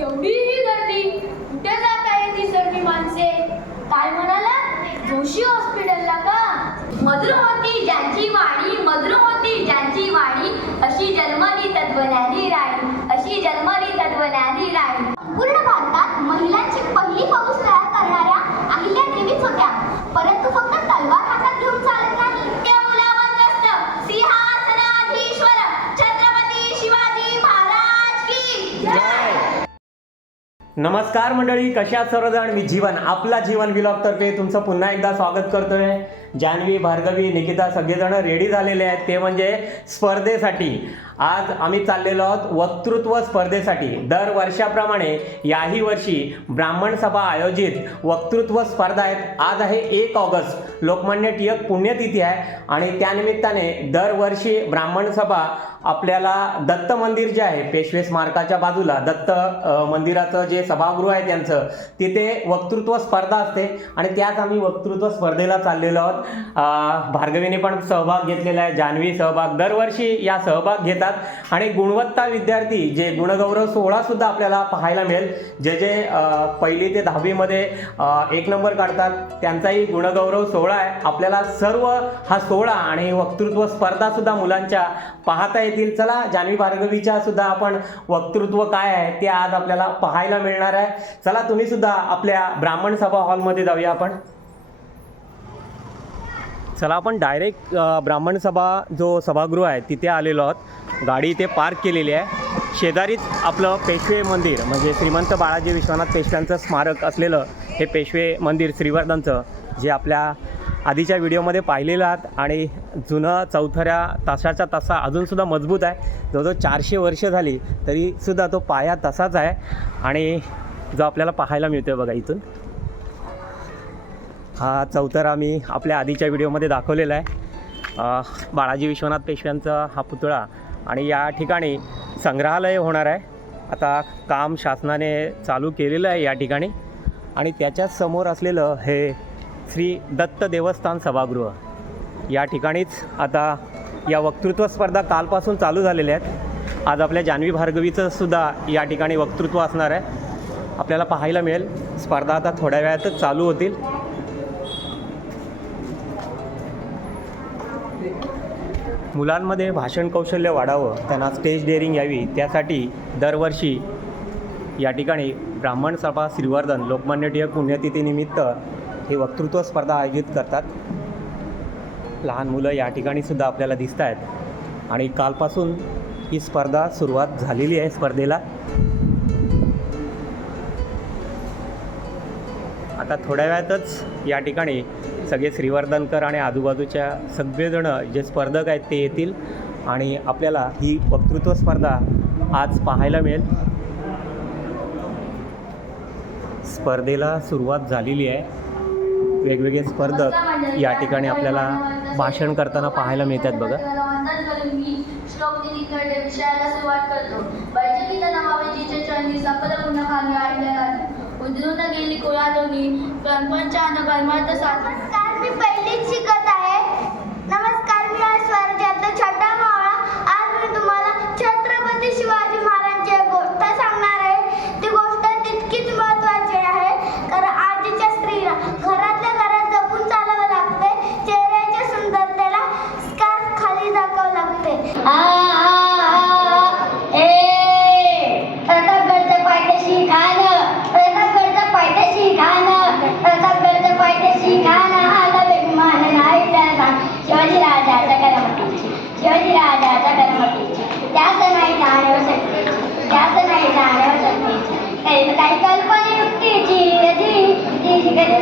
एवढी ही गर्दी कुठे जात आहे ती सर्व माणसे काय म्हणाला जोशी हॉस्पिटलला का मधुर होती ज्यांची वाणी मधुर होती ज्यांची वाणी अशी जन्मली तत्वज्ञानी राणी अशी जन्मली तत्वज्ञानी राणी पूर्ण भारतात महिलांची पहिली फौज तयार करणाऱ्या अहिल्या देवीच होत्या परंतु फक्त तलवार हातात घेऊन चालत नाही त्या मुलावर असत सिंहासनाधीश्वर छत्रपती शिवाजी महाराज की नमस्कार मंडळी कशा सर्वजण? मी जीवन आपला जीवन विलॉग तर्फे तुमचं पुन्हा एकदा स्वागत करतोय. जान्हवी भार्गवी निकिता सगळेजण रेडी झालेले आहेत. ते म्हणजे स्पर्धेसाठी. आज आम्ही चाललेलो आहोत वक्तृत्व स्पर्धेसाठी. दर वर्षाप्रमाणे याही वर्षी ब्राह्मण सभा आयोजित वक्तृत्व स्पर्धा आहेत. आज आहे एक ऑगस्ट. लोकमान्य टिळक पुण्यतिथी आहे. आणि त्यानिमित्ताने दरवर्षी ब्राह्मण सभा आपल्याला दत्त मंदिर जे आहे पेशवे स्मारकाच्या बाजूला दत्त मंदिराचं जे सभागृह आहे त्यांचं तिथे वक्तृत्व स्पर्धा असते. आणि त्यात आम्ही वक्तृत्व स्पर्धेला चाललेलो आहोत. भार्गवीने पण सहभाग घेतलेला आहे. जान्हवी सहभाग दरवर्षी या सहभाग घेतात. आणि गुणवत्ता विद्यार्थी जे गुणगौरव सोहळा सुद्धा आपल्याला पाहायला मिळेल. जे जे पहिली ते दहावीमध्ये एक नंबर काढतात त्यांचाही गुणगौरव सोहळा आहे. आपल्याला सर्व हा सोहळा आणि वक्तृत्व स्पर्धा सुद्धा मुलांच्या पाहता येतील. चला जान्हवी भार्गवीच्या सुद्धा आपण वक्तृत्व काय आहे ते आज आपल्याला पाहायला मिळणार आहे. चला तुम्ही सुद्धा आपल्या ब्राह्मण सभा हॉलमध्ये जाऊया आपण. चला आपण डायरेक्ट ब्राह्मण सभा जो सभागृह आहे तिथे आलेलो आहोत. गाडी इथे पार्क केलेली आहे. शेजारीच आपलं पेशवे मंदिर म्हणजे श्रीमंत बाळाजी विश्वनाथ पेशव्यांचं स्मारक असलेलं हे पेशवे मंदिर श्रीवर्धनचं जे आपल्या आधीच्या व्हिडिओमध्ये पाहिलेलं आहात. आणि जुनं चौथऱ्या तासाच्या तसा अजूनसुद्धा मजबूत आहे. जवळजवळ चारशे वर्ष झाली तरीसुद्धा तो पाया तसाच आहे. आणि जो आपल्याला पाहायला मिळतोय बघा इथून. हा चौथरा मी आपल्या आधीच्या व्हिडिओमध्ये दाखवलेला आहे. बाळाजी विश्वनाथ पेशव्यांचा हा पुतळा आणि या ठिकाणी संग्रहालय होणार आहे. आता काम शासनाने चालू केलेलं आहे या ठिकाणी. आणि त्याच्याच समोर असलेलं हे श्री दत्त देवस्थान सभागृह. या ठिकाणीच आता या वक्तृत्व स्पर्धा कालपासून चालू झालेल्या आहेत. आज आपल्या जान्हवी भार्गवीचं सुद्धा या ठिकाणी वक्तृत्व असणार आहे. आपल्याला पाहायला मिळेल. स्पर्धा आता थोड्या वेळातच चालू होतील. मुलांमध्ये भाषण कौशल्य वाढावं त्यांना स्टेज डेअरिंग यावी त्यासाठी दरवर्षी या ठिकाणी ब्राह्मण सभा श्रीवर्धन लोकमान्य टिळक पुण्यतिथीनिमित्त ही वक्तृत्व स्पर्धा आयोजित करतात. लहान मुलं या ठिकाणी सुद्धा आपल्याला दिसत आहेत आणि कालपासून ही स्पर्धा सुरुवात झालेली आहे स्पर्धेला. आता थोड्या वेळातच या ठिकाणी सगळे श्रीवर्धनकर आणि आजूबाजूच्या सगळेजणं जे स्पर्धक आहेत ते येतील आणि आपल्याला ही वक्तृत्व स्पर्धा आज पाहायला मिळेल. स्पर्धेला सुरुवात झालेली आहे. वेगवेगळे स्पर्धक या ठिकाणी आपल्याला भाषण करताना पाहायला मिळतात बघा. गेली परमार्थ मी पहिलीच शिकत significant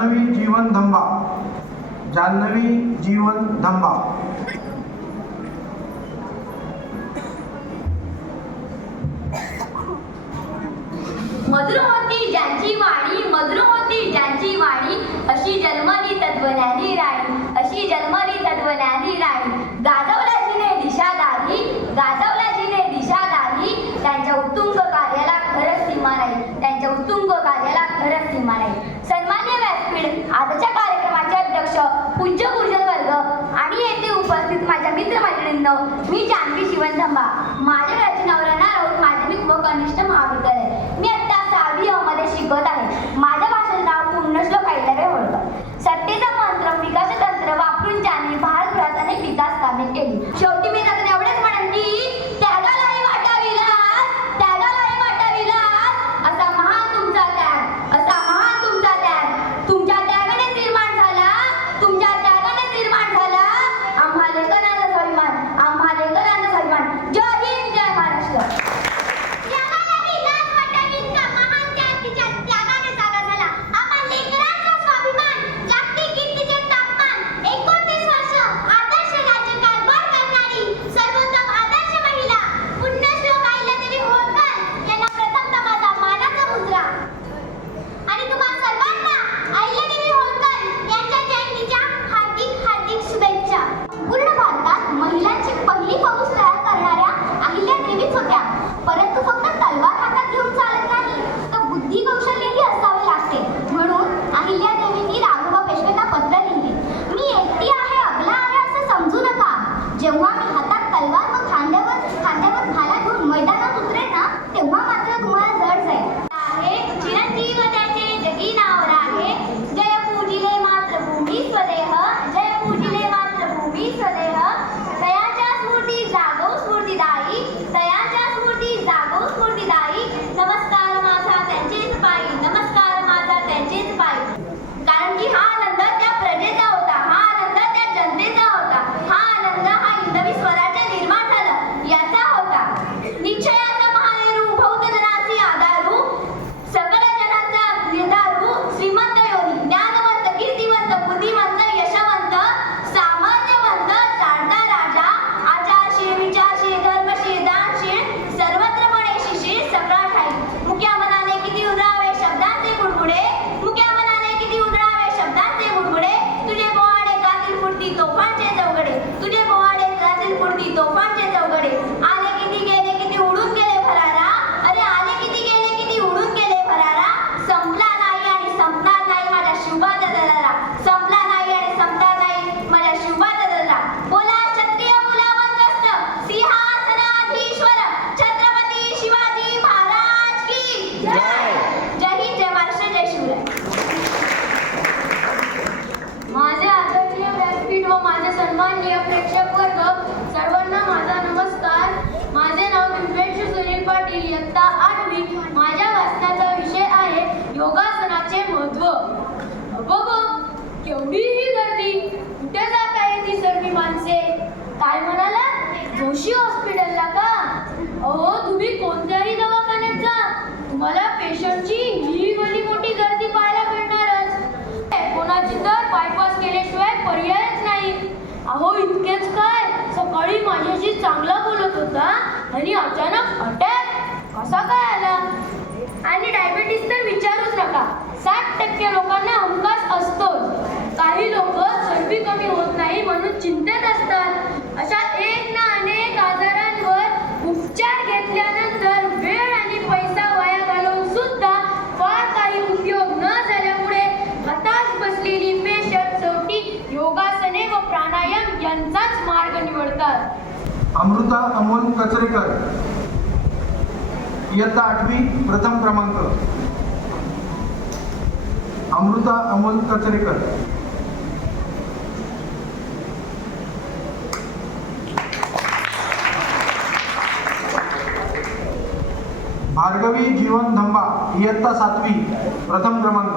जान्हवी जीवन धंबा जान्हवी जीवन धंबा मधुर होती ज्यांची वाणी मधुर होती ज्यांची वाणी अशी जन्मली तत्वज्ञानी राणी अशी जन्मली तत्वज्ञानी राणी. गाजवला दिशा दाही गाजवला दिशा दाही त्यांच्या उत्तुंग कार्याला खरंच सीमा नाही. त्यांच्या उत्तुंग कार्याला खरंच सीमा नाही. पूज्य कुशल वर्ग आणि येथे उपस्थित माझ्या मित्र मित्रमैत्रिणींनो मी जानवी शिवणधंबा माझ्या घराची राऊत माध्यमिक व कनिष्ठ महाविद्यालय. मी आता सहावी अ शिकत आहे. तुम्ही माणसे. काय म्हणाला? जोशी हॉस्पिटलला का? अहो तुम्ही कोणत्याही दवाखान्यात जा. तुम्हाला पेशंटची ही भली मोठी गर्दी पाहायला मिळणारच. कोणाची तर बायपास केल्याशिवाय पर्यायच नाही. अहो इतकेच काय? सकाळी माझ्याशी चांगला बोलत होता आणि अचानक अटॅक. कसा काय आला? आणि डायबिटीस तर विचारूच नका. साठ टक्के लोकांना हमखास असतो काही लोक चरबी कमी होत नाही म्हणून चिंतेत असतात. अशा एक ना अनेक आजारांवर उपचार घेतल्यानंतर वेळ आणि पैसा वाया घालवून सुद्धा फार काही उपयोग न झाल्यामुळे हताश बसलेली पेशंट शेवटी योगासने व प्राणायाम यांचाच मार्ग निवडतात. अमृता अमोल कचरेकर. इयत्ता आठवी प्रथम क्रमांक. अमृता अमोल कचरेकर. भार्गवी जीवन धंबा इयत्ता सातवी प्रथम क्रमांक.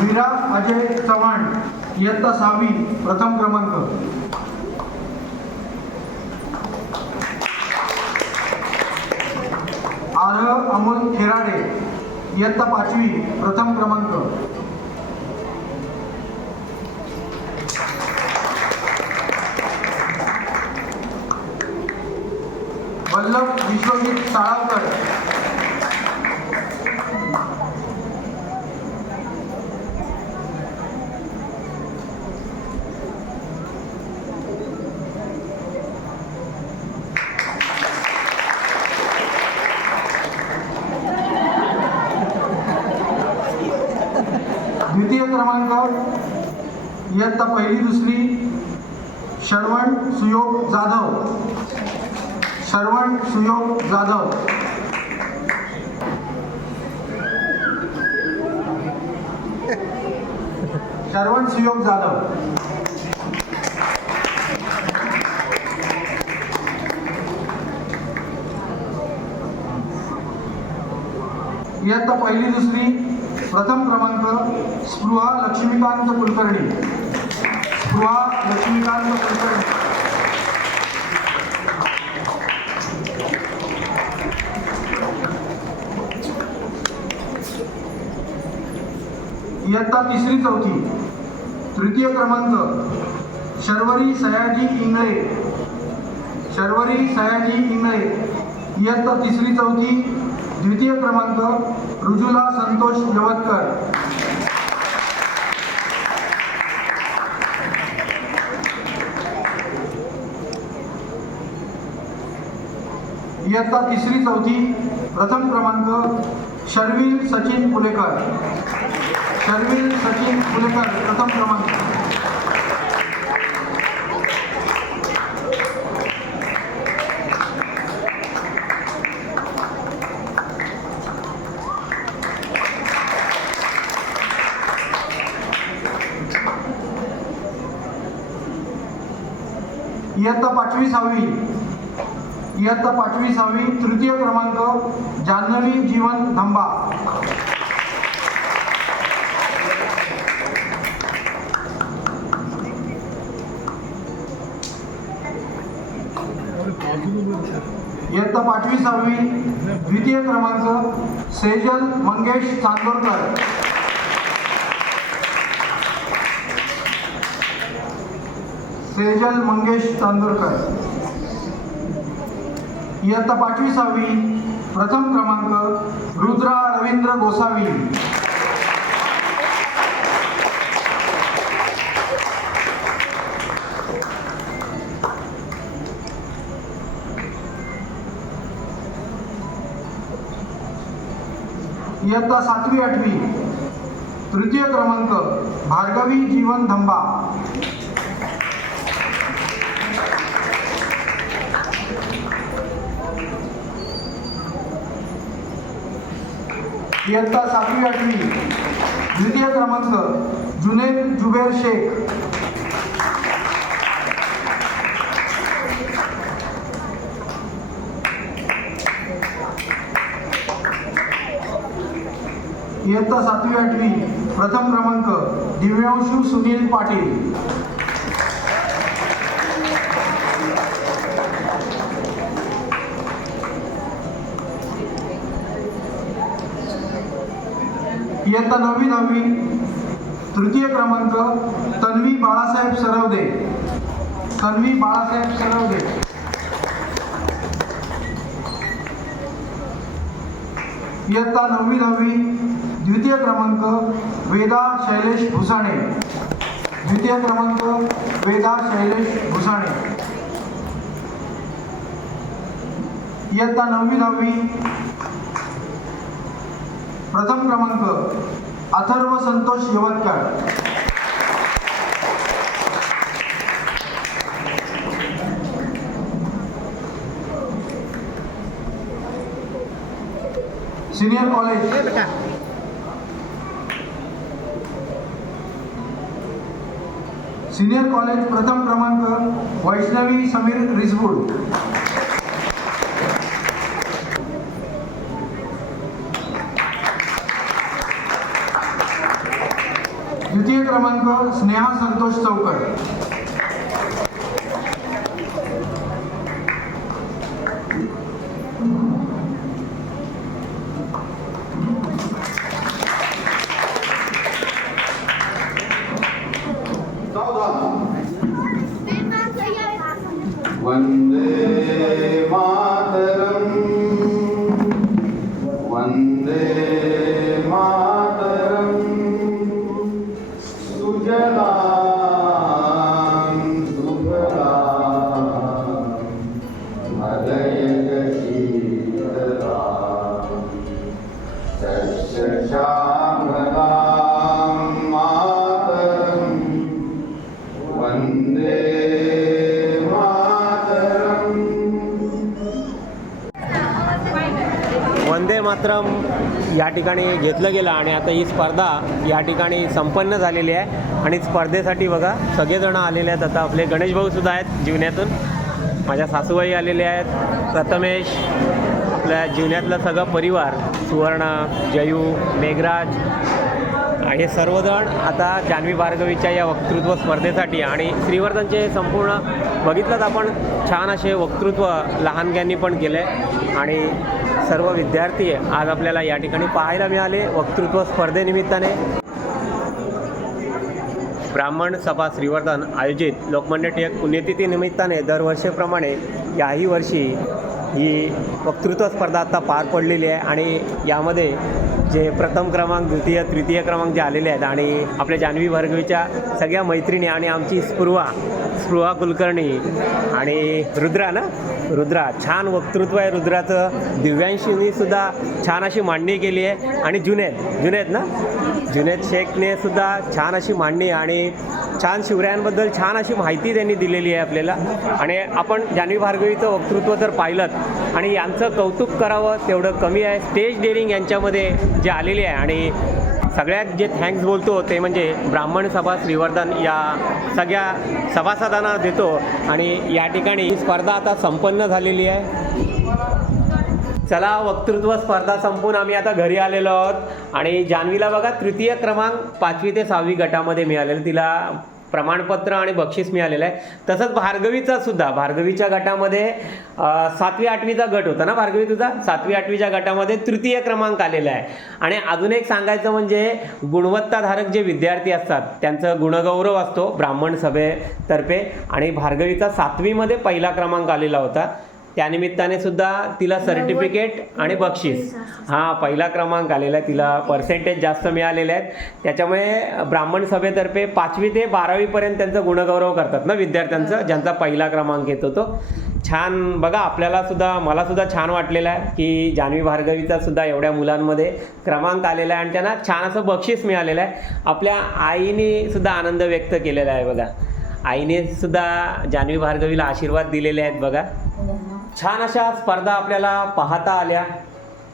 वीरा अजय चव्हाण इयत्ता सहावी प्रथम क्रमांक. किराडे खेराडे इयत्ता पाचवी प्रथम क्रमांक. पहिली दुसरी शरवण सुयोग जाधव. शरवण सुयोग जाधव. शरवण सुयोग जाधव. इयत्ता पहिली दुसरी प्रथम क्रमांक स्पृहा लक्ष्मीकांत कुलकर्णी. स्पृहा लक्ष्मीकांत कुलकर्णी इयत्ता तिसरी चौथी तृतीय क्रमांक शर्वरी सयाजी इंगळे. शर्वरी सयाजी इंगळे. इयत्ता तिसरी चौथी द्वितीय क्रमांक रुजुला संतोष यवतकर. इयत्ता तिसरी चौथी प्रथम क्रमांक शर्विल सचिन पुलेकर. शर्विल सचिन पुलेकर प्रथम क्रमांक. इयत्ता पाचवी सहावी. इयत्ता पाचवी सहावी तृतीय क्रमांक जान्हवी जीवन धंबा. इयत्ता पाचवी सहावी द्वितीय क्रमांक सेजल मंगेश चांदोरकर. सेजल मंगेश चांदोरकर. इयत्ता पाचवी सहावी प्रथम क्रमांक रुद्रा रवींद्र गोसावी. इयत्ता सातवी आठवी. तृतीय क्रमांक भार्गवी जीवन धंबा. इयत्ता सातवी आठवी. द्वितीय क्रमांक जुनेद जुबेर शेख. इयत्ता सातवी आठवी. प्रथम क्रमांक दिव्यांशू सुनील पाटील. इयत्ता नववी दहावी तृतीय क्रमांक तन्वी बाळासाहेब सरवदे. तन्वी बाळासाहेब सरवदे. इयत्ता नववी दहावी द्वितीय क्रमांक वेदा शैलेश भुसाणे. द्वितीय क्रमांक वेदा शैलेश भुसाणे. इयत्ता नववी दहावी प्रथम क्रमांक Atharva Santosh Yavatkar senior college senior college प्रथम क्रमांक वैष्णवी समीर रिजवूड. स्नेहा संतोष चौकर. ठिकाणी घेतलं गेलं आणि आता ही स्पर्धा या ठिकाणी संपन्न झालेली आहे. आणि स्पर्धेसाठी बघा सगळेजण आलेले आहेत. आता आपले गणेश आहेत जीवन्यातून माझ्या सासूबाई आलेले आहेत. प्रथमेश आपल्या जीवन्यातलं सगळं परिवार सुवर्ण जयू मेघराज हे सर्वजण आता जान्हवी भार्गवीच्या या वक्तृत्व स्पर्धेसाठी आणि श्रीवर्धनचे संपूर्ण बघितलंच आपण छान असे वक्तृत्व लहानग्यांनी पण केले आणि सर्व विद्यार्थी आज आपल्याला या ठिकाणी पाहायला मिळाले. वक्तृत्व स्पर्धेनिमित्ताने. ब्राह्मण सभा श्रीवर्धन आयोजित लोकमान्य टिळक पुण्यतिथी निमित्ताने दरवर्षीप्रमाणे याही वर्षी ही वक्तृत्व स्पर्धा आता पार पडलेली आहे आणि यामध्ये जे प्रथम क्रमांक द्वितीय तृतीय क्रमांक जे आलेले आहेत आणि आपल्या जान्हवी भार्गवीच्या सगळ्या मैत्रिणी आणि आमची स्पृहा स्पृहा कुलकर्णी आणि रुद्रा ना? रुद्रा छान वक्तृत्व आहे रुद्राचं. दिव्यांशीने सुद्धा छान अशी मांडणी केली आहे. आणि जुनेद जुनेद ना? जुनेद शेखने सुद्धा छान अशी मांडणी आणि छान शिवरायांबद्दल छान अशी माहिती त्यांनी दिलेली आहे आपल्याला. आणि आपण जान्हवी भार्गवीचं वक्तृत्व जर पाहिलं आणि यांचं कौतुक करावं तेवढं कमी आहे. स्टेज डेअरिंग यांच्यामध्ये जे आलेली आहे आणि सगळ्यात जे थँक्स बोलतो ते म्हणजे ब्राह्मण सभा श्रीवर्धन या सगळ्या सभासदांना देतो. आणि या ठिकाणी ही स्पर्धा आता संपन्न झालेली आहे. चला वक्तृत्व स्पर्धा संपून आम्ही आता घरी आलेलो आहोत. आणि जान्हवीला बघा तृतीय क्रमांक पाचवी ते सहावी गटामध्ये मिळालेलं तिला प्रमाणपत्र आणि बक्षीस मिळालेलं आहे. तसंच भार्गवीचा सुद्धा भार्गवीच्या गटामध्ये सातवी आठवीचा गट होता ना भार्गवी तुझा? सातवी आठवीच्या गटामध्ये तृतीय क्रमांक आलेला आहे. आणि अजून एक सांगायचं म्हणजे गुणवत्ताधारक जे विद्यार्थी असतात त्यांचं गुणगौरव असतो ब्राह्मण सभेतर्फे. आणि भार्गवीचा सातवीमध्ये पहिला क्रमांक आलेला होता. त्यानिमित्ताने सुद्धा तिला सर्टिफिकेट आणि बक्षीस. हा पहिला क्रमांक आलेला आहे. तिला पर्सेंटेज जास्त मिळालेले आहेत. त्याच्यामुळे ब्राह्मण सभेतर्फे पाचवी ते बारावीपर्यंत त्यांचं गुणगौरव करतात ना विद्यार्थ्यांचं? ज्यांचा पहिला क्रमांक येतो तो. छान. बघा आपल्याला सुद्धा मला सुद्धा छान वाटलेलं आहे की जान्हवी भार्गवीचा सुद्धा एवढ्या मुलांमध्ये क्रमांक आलेला आहे आणि त्यांना छान असं बक्षीस मिळालेलं आहे. आपल्या आईने सुद्धा आनंद व्यक्त केलेला आहे बघा. आईने सुद्धा जान्हवी भार्गवीला आशीर्वाद दिलेले आहेत बघा. छान अशा स्पर्धा आपल्याला पाहता आल्या.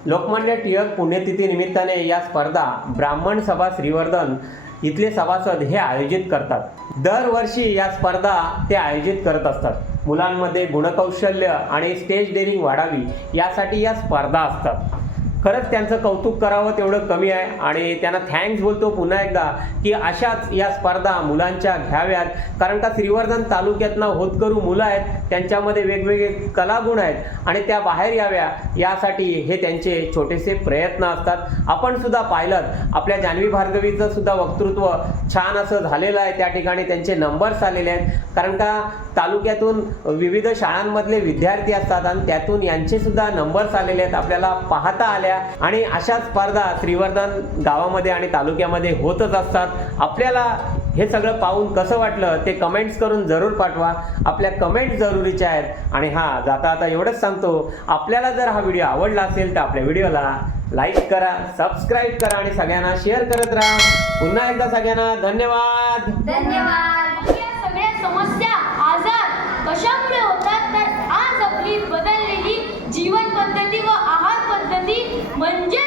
लोकमान्य टिळक पुण्यतिथी निमित्ताने या स्पर्धा ब्राह्मण सभा श्रीवर्धन इथले सभासद हे आयोजित करतात. दरवर्षी या स्पर्धा ते आयोजित करत असतात. मुलांमध्ये गुणकौशल्य आणि स्टेज डेअरिंग वाढावी यासाठी या स्पर्धा असतात. खरंच त्यांचं कौतुक करावं तेवढं कमी आहे. आणि त्यांना थँक्स बोलतो पुन्हा एकदा की अशाच या स्पर्धा मुलांच्या घ्याव्यात. कारण का श्रीवर्धन तालुक्यातनं होतकरू मुलं आहेत. त्यांच्यामध्ये वेगवेगळे कलागुण आहेत. आणि त्या बाहेर याव्या. यासाठी हे त्यांचे छोटेसे प्रयत्न असतात. आपण सुद्धा पाहिलं. आपल्या जान्हवी भार्गवीचं सुद्धा वक्तृत्व छान असं झालेलं आहे. त्या ठिकाणी त्यांचे नंबर्स आलेले आहेत. कारण का तालुक्यातून विविध शाळांमधले विद्यार्थी असतात. आणि त्यातून यांचे सुद्धा नंबर्स आलेले आहेत. आपल्याला पाहता आले पाया आणि अशा स्पर्धा श्रीवर्धन गावामध्ये आणि तालुक्यामध्ये होतच असतात. आपल्याला हे सगळं पाहून कसं वाटलं ते कमेंट्स करून जरूर पाठवा. आपल्या कमेंट्स जरुरीच्या आहेत. आणि हा जाता आता एवढंच सांगतो. आपल्याला जर हा व्हिडिओ आवडला असेल तर आपल्या व्हिडिओला लाईक करा सबस्क्राईब करा आणि सगळ्यांना शेअर करत राहा. पुन्हा एकदा सगळ्यांना धन्यवाद. धन्यवाद. समस्या आजार कशामुळे होतात? तर आज आपली बदललेली जीवन ¡Buen día!